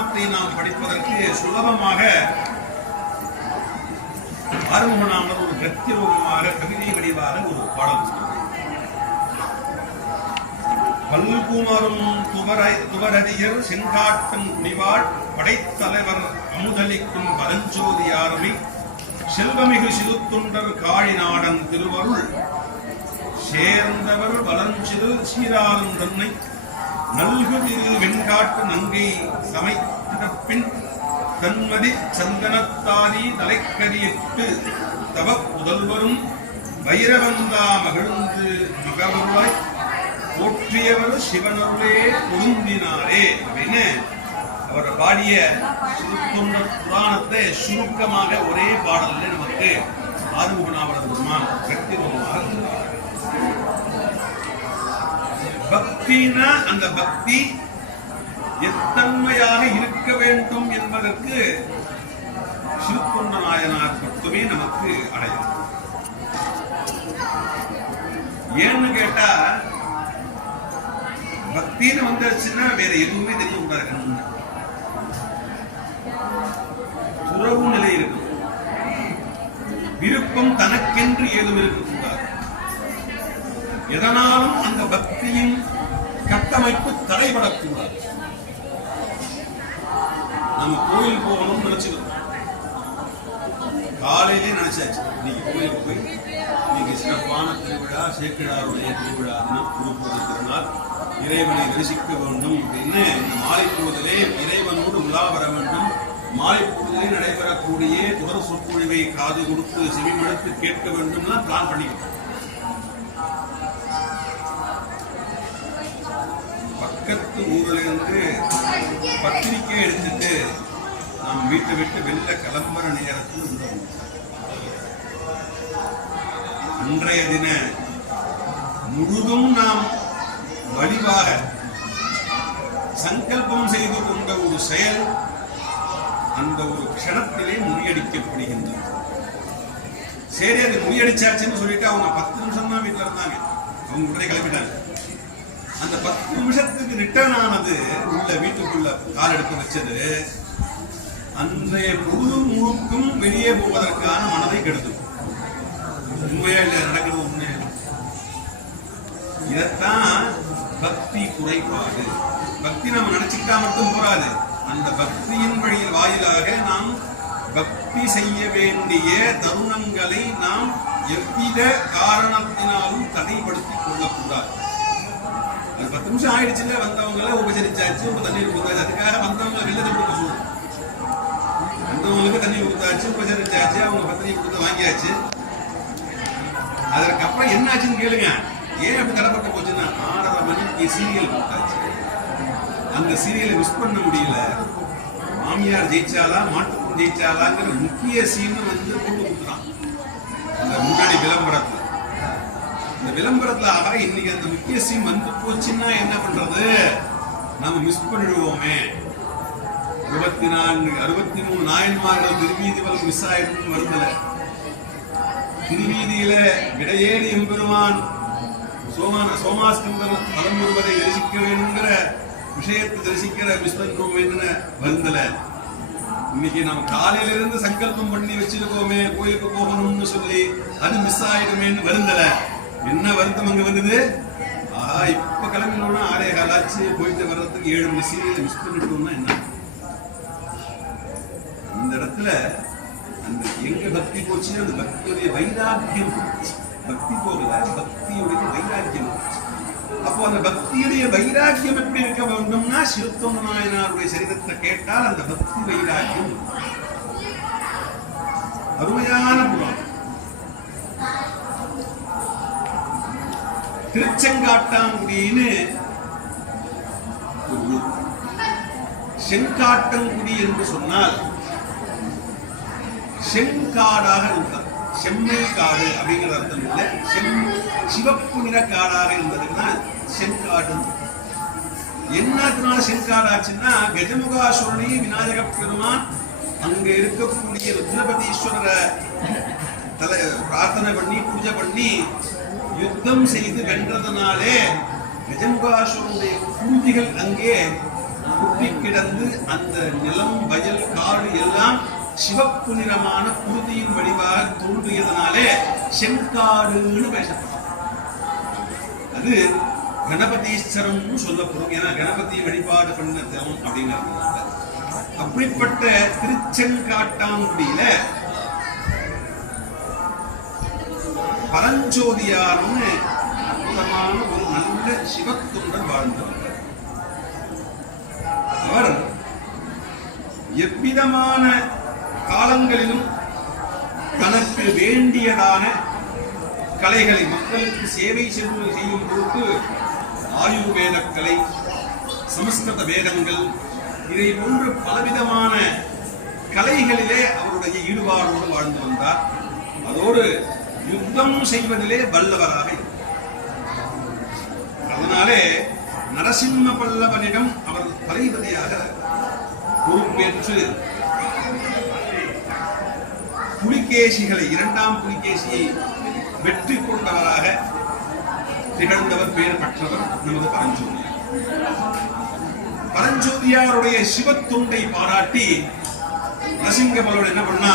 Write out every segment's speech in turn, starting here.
புராணத்தை நாம் படிப்பதற்கு சுலபமாக ஆறுமுகனாமர் ஒரு கத்திய ரூபமாக கவிதை வடிவாக ஒரு பாடல் பல்குமரும் துவரை துவரதியர் செங்காட்டும் குடிவாள் படைத்தலைவர் அமுதளிக்கும் பதஞ்சோதி பரஞ்சோதியாரமை செல்வமிகு சிறுத்துண்டர் காழி நாடன் திருவருள் சேர்ந்தவர் வளர்ச்சிறு சீராரும் தன்னை நல்குதிரு வெண்காட்டு நங்கை சமைத்திடப்பின் தன்மதி சந்தனத்தாரி தலைக்கரியிட்டு தவ புதல்வரும் வைரவந்தா மகிழ்ந்து மிகவுருளாய் போற்றியவர் சிவனருளே பொருந்தினாரே அப்படின்னு அவர் பாடிய சுருக்கொண்ட புராணத்தை சுருக்கமாக ஒரே பாடல்ல நமக்கு ஆறுமுகனாவரது பெருமான் கட்டிரமாக பக்தினா அந்த பக்தி எத்தன்மையாக இருக்க வேண்டும் என்பதற்கு சிறுத்தொண்ட நாயனார் மட்டுமே நமக்கு அடையும் ஏன்னு கேட்டா பக்தின்னு வந்துருச்சுன்னா வேற எதுவுமே தெரியக்கூடாது கண்ணு துறவு நிலை இருக்கும். விருப்பம் தனக்கென்று ஏதும் இருக்கக்கூடாது எதனாலும் அந்த பக்தியின் கட்டமைப்பு தடைபடக்கூடாது. நம்ம கோயில் போகணும்னு நினைச்சிருக்கோம் காலையிலே நினைச்சாச்சு. இன்னைக்கு கோயிலுக்கு போய் இன்னைக்கு சிறப்பான திருவிழா சேக்கிழாருடைய திருவிழா திருப்பதி திருநாள். இறைவனை தரிசிக்க வேண்டும் அப்படின்னு மாலை பொழுதிலே இறைவனோடு உலா வர வேண்டும். மாலை பொழுதிலே நடைபெறக்கூடிய தொடர் சொற்பொழிவை காது கொடுத்து செவிமடுத்து கேட்க வேண்டும் பிளான் பண்ணிக்கிட்டோம். பக்கத்து ஊர்ல இருந்து பத்திரிக்கை எடுத்துட்டு நாம் வீட்டை விட்டு வெளில கிளம்புற நேரத்தில் இந்த அன்றைய தின முழுதும் நாம் வலிவாக சங்கல்பம் செய்து கொண்ட ஒரு செயல் அந்த ஒரு க்ஷணத்திலே முறியடிக்கப்படுகின்றது. சரி அது முறியடிச்சாச்சுன்னு சொல்லிட்டு அவங்க பத்து நிமிஷம் தான் வீட்டில் இருந்தாங்க. அவங்க உடனே கிளம்பிட்டாங்க. அந்த பத்து நிமிஷத்துக்கு ரிட்டர்ன் ஆனது உள்ள வீட்டுக்குள்ள கால் எடுத்து வச்சது. அன்றைய பொழுது முழுக்கும் வெளியே போவதற்கான மனதை கெடுது உண்மையா இல்ல நடக்கிறது உண்மையா இதைத்தான் பக்தி குறைபாடு. பக்தி நம்ம நினைச்சுக்கிட்டா மட்டும் போராது அந்த பக்தியின் வழியில் வாயிலாக நாம் பக்தி செய்ய வேண்டிய தருணங்களை நாம் எவ்வித காரணத்தினாலும் தடைப்படுத்திக் கொள்ளக்கூடாது. பத்து நிமிஷம் ஆயிடுச்சுல வந்தவங்கள உபசரிச்சாச்சு உங்க தண்ணீர் கொடுத்தாச்சு. அதுக்காக வந்தவங்க வெளில கொடுக்க வந்தவங்களுக்கு தண்ணி கொடுத்தாச்சு உபசரிச்சாச்சு அவங்க பத்திரிகை கொடுத்து வாங்கியாச்சு. அதற்கப்புறம் என்னாச்சுன்னு கேளுங்க. ஏன் அப்படி தடப்பட்டு போச்சுன்னா ஆறரை மணிக்கு சீரியல் கொடுத்தாச்சு. அந்த சீரியலை மிஸ் பண்ண முடியல. மாமியார் ஜெயிச்சாலா மாட்டுக்கும் ஜெயிச்சாலாங்கிற முக்கிய சீன் வந்து போட்டு கொடுத்துறான் அந்த முன்னாடி விளம்பரத்துல. இந்த விளம்பரத்துல ஆக இன்னைக்கு அந்த முக்கிய சீன் வந்து போச்சுன்னா என்ன பண்றது? நம்ம மிஸ் பண்ணிடுவோமே. அறுபத்தி நான்கு அறுபத்தி மூணு நாயன்மார்கள் திருவீதி வலம் மிஸ் ஆயிடும் வருதுல. திருவீதியில விடையேறி எம்பெருமான் சோமான சோமாஸ்கந்தர் பலம் முழுவதை தரிசிக்க வேணுங்கிற விஷயத்தை தரிசிக்கிற மிஸ் பண்றோமேன்னு வருந்தல இன்னைக்கு நம்ம காலையில இருந்து சங்கல்பம் பண்ணி வச்சிருக்கோமே கோயிலுக்கு போகணும்னு சொல்லி அது மிஸ் ஆயிடுமேன்னு வருந்தல என்ன வருத்தம் அங்க வந்தது? இப்ப கிளம்பினோம்னா ஆறே காலாச்சு போயிட்டு வர்றதுக்கு ஏழு மணி சீரியல் மிஸ் பண்ணிட்டோம்னா என்ன? அந்த இடத்துல அந்த எங்க பக்தி போச்சு? அந்த பக்தியுடைய வைராக்கியம் பக்தி போகல பக்தியுடைய வைராக்கியம் அப்போ அந்த பக்தியுடைய வைராக்கியம் எப்படி இருக்க வேண்டும்னா சிறுத்தொண்ட நாயனாருடைய சரிதத்தை கேட்டால் அந்த பக்தி வைராக்கியம். அருமையான புறம் திருச்செங்காட்டாங்குடின்னு ஒரு செங்காட்டங்குடி என்று சொன்னால் செங்காடாக இருந்தார் செம்மை காடு அப்படிங்கிற அர்த்தம் இல்லை. செம் சிவப்பு நிற காடாக இருந்ததுன்னா செங்காடு. என்னத்தினால செங்காடாச்சுன்னா கஜமுகாசுரனை விநாயக பெருமான் அங்க இருக்கக்கூடிய ருத்ரபதீஸ்வரரை தலை பிரார்த்தனை பண்ணி பூஜை பண்ணி யுத்தம் செய்து வென்றதனாலே கஜமுகாசுரனுடைய குருதிகள் அங்கே குட்டி கிடந்து அந்த நிலம் வயல் காடு எல்லாம் சிவப்பு நிறமான குருதியின் வடிவாக தோன்றியதனாலே செங்காடுன்னு பேசப்படும் அது கணபதீஸ்வரம்னு சொல்லப்படும். ஏன்னா கணபதி வழிபாடு பண்ண தலம் அப்படின்னு அப்படிப்பட்ட திருச்செங்காட்டாங்குடியில பரஞ்சோதியார்னு அற்புதமான ஒரு நல்ல சிவத்துடன் வாழ்ந்தவர். அவர் எவ்விதமான காலங்களிலும் தனக்கு வேண்டியதான கலைகளை மக்களுக்கு சேவை செய்யும் பொருட்டு ஆயுர்வேத கலை சமஸ்கிருத வேதங்கள் இதை போன்று பலவிதமான கலைகளிலே அவருடைய ஈடுபாடோடு வாழ்ந்து வந்தார். அதோடு யுத்தம் செய்வதிலே வல்லவராக அதனாலே நரசிம்ம பல்லவனிடம் அவர் படைபதியாக பொறுப்பேற்று புலிகேசிகளை இரண்டாம் புலிகேசியை வெற்றி கொண்டவராக திகழ்ந்தவர் பெயர் பெற்றவர் நமது பரஞ்சோதியார் பரஞ்சோதியாருடைய சிவத்தொண்டை பாராட்டி நரசிங்க பல்லவன் என்ன பண்ணா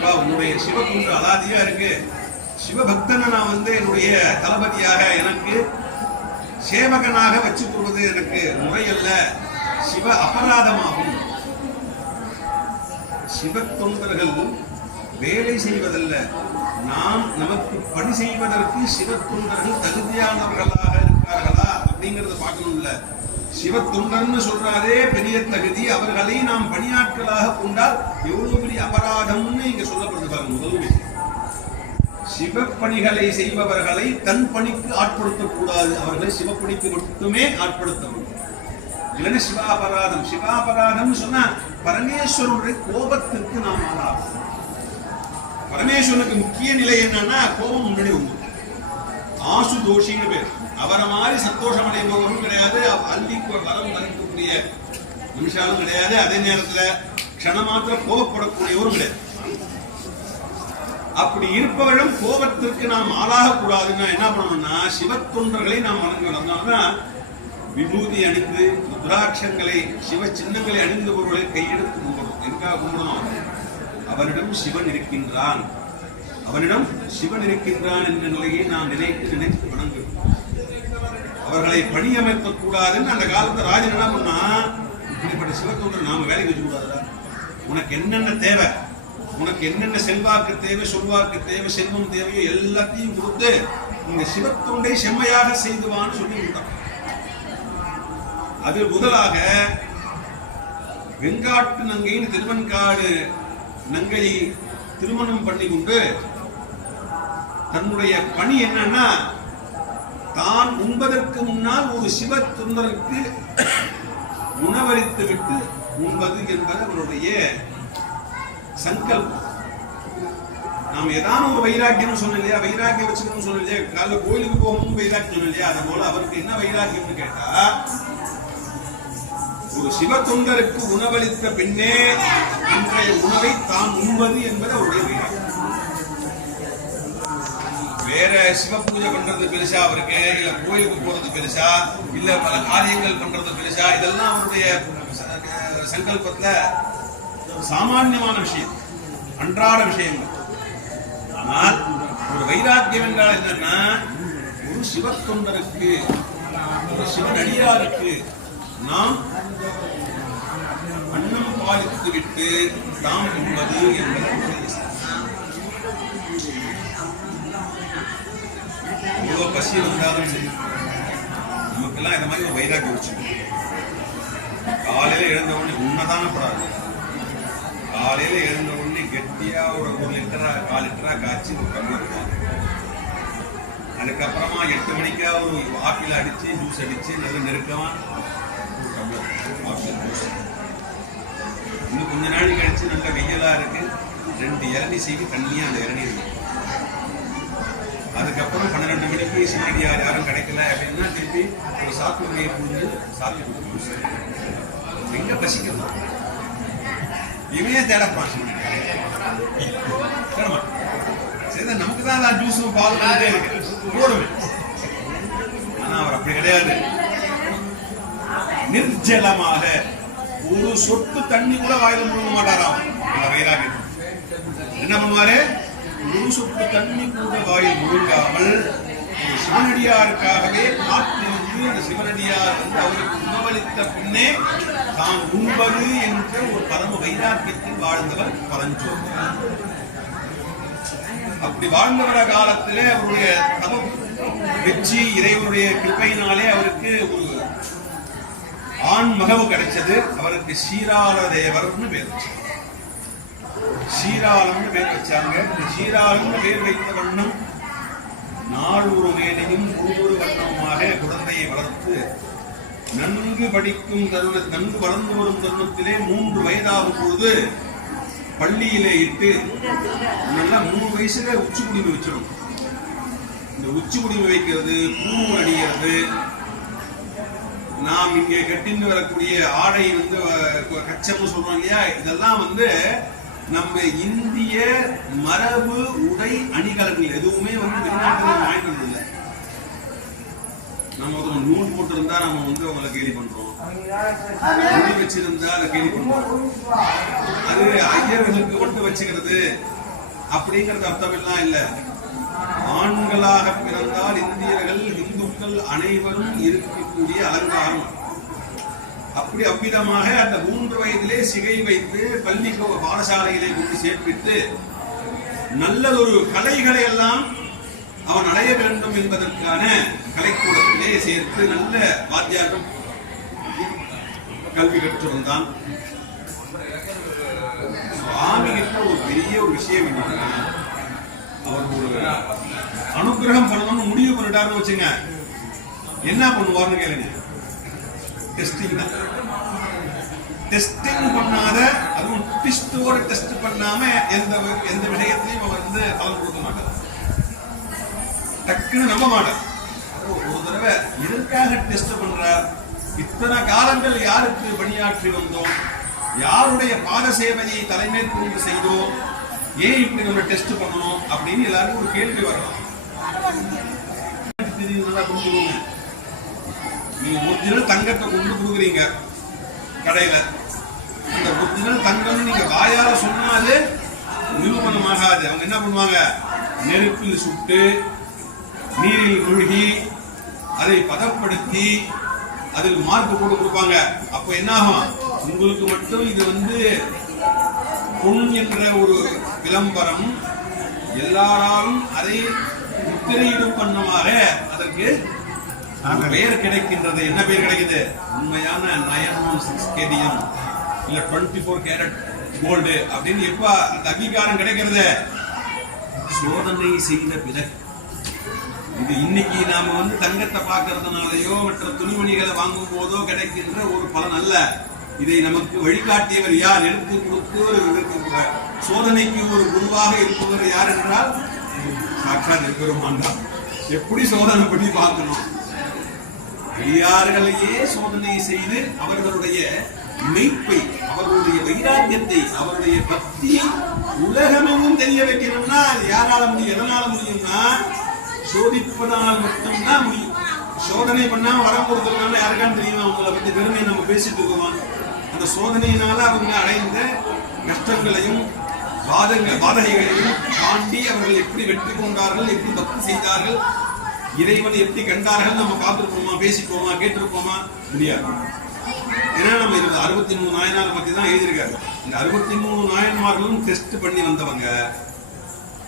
அப்பா உன்னுடைய சிவத்தொண்டு அலாதியா இருக்கு. சிவபக்தனை நான் வந்து என்னுடைய தளபதியாக எனக்கு சேவகனாக வச்சுக் கொள்வது எனக்கு முறையல்ல. சிவ அபராதமாகும். சிவ தொண்டர்கள் வேலை செய்வதல்ல. நாம் நமக்கு பணி செய்வதற்கு சிவ தொண்டர்கள் தகுதியானவர்களாக இருக்கார்களா அப்படிங்கறத பார்க்கணும்ல. சிவ சொல்றாரே பெரிய தகுதி. அவர்களை நாம் பணியாட்களாக கொண்டால் எவ்வளவு பெரிய அபராதம்னு இங்க சொல்லப்படுது பாருங்க முதல் விஷயம் சிவப்பணிகளை செய்பவர்களை தன் பணிக்கு ஆட்படுத்தக்கூடாது. அவர்களை சிவப்பணிக்கு மட்டுமே ஆட்படுத்த வேண்டும் இல்லைன்னா சிவாபராதம். சிவாபராதம் சொன்னா பரமேஸ்வரனுடைய கோபத்திற்கு நாம் ஆளாகும். பரமேஸ்வரனுக்கு முக்கிய நிலை என்னன்னா கோபம் முன்னாடி உண்டு ஆசு தோஷின்னு பேர். அவரை மாதிரி சந்தோஷம் அடைபவரும் கிடையாது. அவ- அள்ளி வரம் தரக்கூடிய நிமிஷாலும் கிடையாது. அதே நேரத்துல க்ஷணமாத்திர கோபப்படக்கூடியவரும் கிடையாது. அப்படி இருப்பவரிடம் கோபத்திற்கு நாம் ஆளாகக்கூடாதுன்னா என்ன பண்ணணும்னா சிவத்தொண்டர்களை நாம் வணங்க அதனாலதான் விபூதி அணிந்து ருத்ராட்சங்களை சிவ சின்னங்களை அணிந்தவர்களை கையெடுத்து கும்பிடும் எதுக்காக கும்பிடணும்? அவனிடம் சிவன் இருக்கின்றான். அவனிடம் சிவன் இருக்கின்றான் என்ற நிலையை நாம் நினைத்து நினைத்து வணங்க அவர்களை பணியமைக்க கூடாதுன்னு அந்த காலத்து ராஜன் என்ன பண்ணா? இப்படிப்பட்ட சிவத்தொண்டர் நாம வேலைக்கு வச்சு கூடாதுடா உனக்கு என்னென்ன தேவை? உனக்கு என்னென்ன செல்வாக்கு தேவை சொல்வாக்கு தேவை செல்வம் தேவையோ எல்லாத்தையும் கொடுத்து இந்த சிவத்தொண்டை செம்மையாக செய்துவான்னு சொல்லி கொடுத்தான். அது முதலாக வெங்காட்டு நங்கையின் திருவன்காடு நங்கையை திருமணம் பண்ணி கொண்டு தன்னுடைய பணி என்னன்னா தான் உண்பதற்கு முன்னால் ஒரு சிவ தொண்டருக்கு உணவளித்து விட்டு உண்பது என்பது அவருடைய சங்கல்பம். நாம் ஏதாவது ஒரு வைராக்கியம் சொன்னோம் இல்லையா வைராக்கியம் வச்சுக்கணும்னு சொன்னோம் இல்லையா காலைல கோயிலுக்கு போகணும் வைராக்கியம் சொன்னோம் இல்லையா அதை போல அவருக்கு என்ன வைராக்கியம்னு கேட்டா ஒரு சிவ தொண்டருக்கு உணவளித்த பின்னே அன்றைய உணவை தான் உண்பது என்பது அவருடைய வைராக்கியம். வேற சிவ பூஜை பண்றது பெருசா அவருக்கு இல்ல கோயிலுக்கு போறது பெருசா இல்ல பல காரியங்கள் பண்றது பெருசா இதெல்லாம் அவருடைய சங்கல்பத்துல சாமானியமான விஷயம் அன்றாட விஷயங்கள். ஆனால் ஒரு வைராக்கியம் என்றால் என்னன்னா ஒரு சிவத்தொண்டருக்கு ஒரு சிவனடியாருக்கு நாம் அன்னம் பாலித்து விட்டு தாம் உண்பது என்பது இவ்வளோ பசி இருந்தாலும் சரி. நமக்கெல்லாம் இந்த மாதிரி ஒரு வைராக்கியம் வச்சுக்கணும் காலையில் எழுந்த உடனே உண்மைதான படாது. காலையில் எழுந்த உடனே கெட்டியாக ஒரு ஒரு லிட்டரா கால் லிட்டரா காய்ச்சி ஒரு டம்ளர் அதுக்கப்புறமா எட்டு மணிக்கா ஒரு ஆப்பிள் அடித்து ஜூஸ் அடித்து நல்ல நெருக்கமாக ஒரு டம்ளர் ஆப்பிள் ஜூஸ் இன்னும் கொஞ்ச நாள் கழிச்சு நல்ல வெயிலாக இருக்குது ரெண்டு இளநீ சீவி தண்ணியாக அந்த இளநீ இருக்குது அதுக்கப்புறம் பன்னிரெண்டு மணிக்கு சிவனடியார் யாரும் கிடைக்கல அப்படின்னா திருப்பி ஒரு சாத்துக்குடியை புரிஞ்சு சாத்தி கொடுத்து எங்க பசிக்கணும் இவனே தேடப்பான் சரி நமக்கு தான் அந்த ஜூஸும் பால் இருக்கு. போடுவேன் ஆனா அவர் அப்படி கிடையாது. நிர்ஜலமாக ஒரு சொட்டு தண்ணி கூட வாயில முழுங்க மாட்டாராம். இந்த என்ன பண்ணுவாரு? ஒரு சொட்டு தண்ணி கூட வாயில் முழுங்காமல் ஒரு சிவனடியாருக்காகவே காத்திருந்து அந்த சிவனடியார் வந்து அவருக்கு உணவளித்த பின்னே தான் உண்பது என்ற ஒரு பரம வைராக்கியத்தில் வாழ்ந்தவர் பரஞ்சோதி. அப்படி வாழ்ந்தவர காலத்திலே அவருடைய தவம் வெற்றி இறைவனுடைய கிருப்பையினாலே அவருக்கு ஒரு ஆண் மகவு கிடைச்சது. அவருக்கு சீராள தேவர்னு பேர் வச்சாங்க சீராளம்னு பேர் வச்சாங்க. இந்த சீராளம்னு பேர் வைத்த வண்ணம் நாள் ஒரு வேலையும் ஒவ்வொரு வண்ணமாக குழந்தையை வளர்த்து நன்கு படிக்கும் தருண நன்கு வளர்ந்து வரும் தருணத்திலே மூன்று வயதாகும் பொழுது பள்ளியிலே இட்டு நல்லா மூணு வயசுல உச்சி குடிமை வச்சிடும். இந்த உச்சி குடிமை வைக்கிறது பூ அடிக்கிறது நாம் இங்கே கட்டின்னு வரக்கூடிய ஆடை வந்து கச்சம்னு சொல்றோம் இல்லையா? இதெல்லாம் வந்து நம்ம இந்திய மரபு உடை அணிகலன்கள் எதுவுமே வந்து வெளிநாட்டுல வாங்கிட்டு இல்லை நம்ம ஒரு நூல் போட்டிருந்தா நம்ம வந்து அவங்கள கேலி பண்றோம். முடி வச்சிருந்தா அதை கேலி பண்றோம். அது ஐயர்களுக்கு மட்டும் வச்சுக்கிறது அப்படிங்கிறது அர்த்தம் எல்லாம் இல்ல. ஆண்களாக பிறந்தால் இந்தியர்கள் இந்துக்கள் அனைவரும் இருக்கக்கூடிய அலங்காரம். அப்படி அவ்விதமாக அந்த மூன்று வயதிலே சிகை வைத்து பள்ளி பாடசாலையிலே கொண்டு சேர்ப்பித்து நல்லதொரு கலைகளை எல்லாம் அவன் அடைய வேண்டும் என்பதற்கான கலைக்கூடத்திலே சேர்த்து நல்ல வாத்தியாரம் கல்வி கற்று வந்தான் சுவாமி கிட்ட ஒரு பெரிய ஒரு விஷயம் என்னன்னா அவர் ஒரு அனுகிரகம் பண்ணணும்னு முடிவு பண்ணிட்டாருன்னு வச்சுங்க. என்ன பண்ணுவார்னு கேளுங்க. டெஸ்டிங் தான் டெஸ்டிங் பண்ணாத அதுவும் ட்விஸ்டோட டெஸ்ட் பண்ணாம எந்த எந்த விஷயத்தையும் அவர் வந்து பலன் கொடுக்க மாட்டார் டக்குன்னு நம்ப மாட்டார் ஒரு தடவை எதற்காக டெஸ்ட் பண்றார்? இத்தனை காலங்கள் யாருக்கு பணியாற்றி வந்தோம்? யாருடைய பாத சேவையை தலைமைக்கொண்டு செய்தோம்? ஏன் இப்படி நம்ம டெஸ்ட் பண்ணணும்? அப்படின்னு எல்லாருக்கும் ஒரு கேள்வி வரலாம் தெரியும் நல்லா நீங்கள் நீங்க ஒரிஜினல் தங்கத்தை கொண்டு கொடுக்குறீங்க கடையில. அந்த ஒரிஜினல் தங்கம்னு நீங்க வாயால சொன்னாலே நிரூபணம் ஆகாது அவங்க என்ன பண்ணுவாங்க? நெருப்பில் சுட்டு நீரில் மூழ்கி அதை பதப்படுத்தி அதில் மார்க் போட்டு கொடுப்பாங்க. அப்ப என்ன ஆகும் உங்களுக்கு மட்டும் இது வந்து பொன் என்ற ஒரு விளம்பரம். எல்லாராலும் அதை முத்திரையிடும் பண்ணுமாறு அதற்கு ஒரு பெயர் கிடைக்கின்றது. என்ன பெயர் கிடைக்குது? உண்மையான நயன் ஒன் சிக்ஸ் கேடிஎம் இல்ல டுவெண்ட்டி ஃபோர் கேரட் கோல்டு அப்படின்னு எப்ப அந்த அங்கீகாரம் கிடைக்கிறது? சோதனை செய்த பிறகு. இது இன்னைக்கு நாம வந்து தங்கத்தை பார்க்கறதுனாலயோ மற்ற துணிமணிகளை வாங்கும் போதோ கிடைக்கின்ற ஒரு பலன் அல்ல. இதை நமக்கு வழிகாட்டியவர் யார்? எடுத்து கொடுத்து சோதனைக்கு ஒரு குருவாக இருப்பவர் யார் என்றால் சாட்சாத் பெருமான் தான். எப்படி சோதனை பண்ணி பார்க்கணும்? பெரியார்களையே சோதனை செய்து அவர்களுடைய மெய்ப்பை அவர்களுடைய வைராக்கியத்தை அவருடைய பக்தியை உலகமெங்கும் தெரிய வைக்கணும்னா அது யாரால முடியும் எதனால முடியும்னா சோதிப்பதால் மட்டும்தான் முடியும். சோதனை பண்ணாம வரம் கொடுத்ததுனால யாருக்கான்னு தெரியும்? அவங்கள பத்தி பெருமையை நம்ம பேசிட்டு இருக்கோம். அந்த சோதனையினால அவங்க அடைந்த கஷ்டங்களையும் பாதங்கள் பாதகைகளையும் தாண்டி அவர்கள் எப்படி வெற்றி கொண்டார்கள் எப்படி பக்தி செய்தார்கள் இறைவன் எப்படி கண்டார்கள்? நம்ம காத்திருப்போமா? பேசிப்போமா? கேட்டிருப்போமா? முடியாது. ஏன்னா நம்ம இது அறுபத்தி மூணு நாயனார் பத்தி தான் எழுதியிருக்காரு. இந்த அறுபத்தி மூணு நாயன்மார்களும் டெஸ்ட் பண்ணி வந்தவங்க.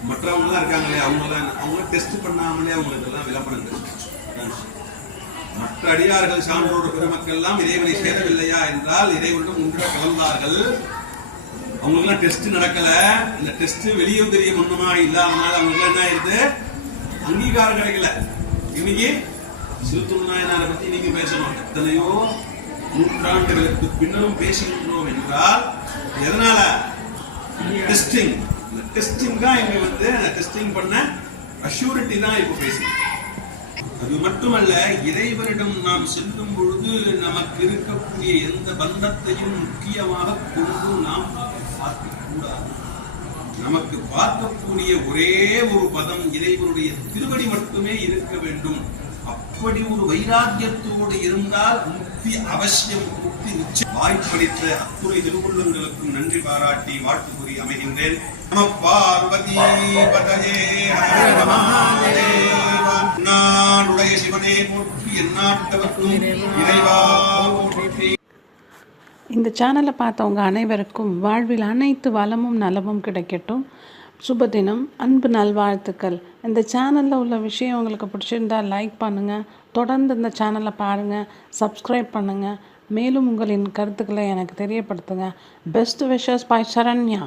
மற்றவங்க தான் இருக்காங்களே அவங்களாம் அவங்க டெஸ்ட் பண்ணாமலே அவங்களுக்கு எல்லாம் விளம்பரங்கள். மற்ற அடியார்கள் சான்றோடு பெருமக்கள் எல்லாம் இறைவனை சேரவில்லையா என்றால் இறைவனிடம் ஒன்றாக கலந்தார்கள். அவங்களுக்குலாம் டெஸ்ட் நடக்கல. இந்த டெஸ்ட் வெளியே தெரிய ஒண்ணுமா? இல்லாதனால அவங்களுக்கு என்ன ஆயிடுது அங்கீகாரம் கிடைக்கல. இன்னைக்கு சிறுத்தூர் நாயனாரை பத்தி இன்னைக்கு பேசணும். எத்தனையோ நூற்றாண்டுகளுக்கு பின்னரும் பேசுகின்றோம் என்றால் எதனால? டெஸ்டிங் இந்த டெஸ்டிங் தான் இங்க வந்து டெஸ்டிங் பண்ண அஷூரிட்டி தான் இப்போ பேசுறோம் அது மட்டுமல்ல இறைவனிடம் நாம் செல்லும் பொழுது நமக்கு இருக்கக்கூடிய எந்த பந்தத்தையும் முக்கியமாக கொண்டு நாம் பார்க்கக்கூடாது. நமக்கு பார்க்கக்கூடிய ஒரே ஒரு பதம் இறைவனுடைய திருவடி மட்டுமே இருக்க வேண்டும். அப்படி ஒரு வைராக்கியத்தோடு இருந்தால் முக்தி அவசியம் முக்தி நிச்சயம். வாய்ப்பளித்த அத்துறை திருவுள்ளங்களுக்கும் நன்றி பாராட்டி வாழ்த்து கூறி அமைகின்றேன். நம பார்வதி நானுடைய சிவனே போற்றி எந்நாட்டவர்க்கும் இறைவா போற்றி. இந்த சேனலை பார்த்தவங்க அனைவருக்கும் வாழ்வில் அனைத்து வளமும் நலமும் கிடைக்கட்டும். சுபதினம் அன்பு நல்வாழ்த்துக்கள். இந்த சேனலில் உள்ள விஷயம் உங்களுக்கு பிடிச்சிருந்தா லைக் பண்ணுங்கள் தொடர்ந்து இந்த சேனலை பாருங்கள் சப்ஸ்கிரைப் பண்ணுங்கள் மேலும் உங்களின் கருத்துக்களை எனக்கு தெரியப்படுத்துங்க. Best wishes bye Saranya.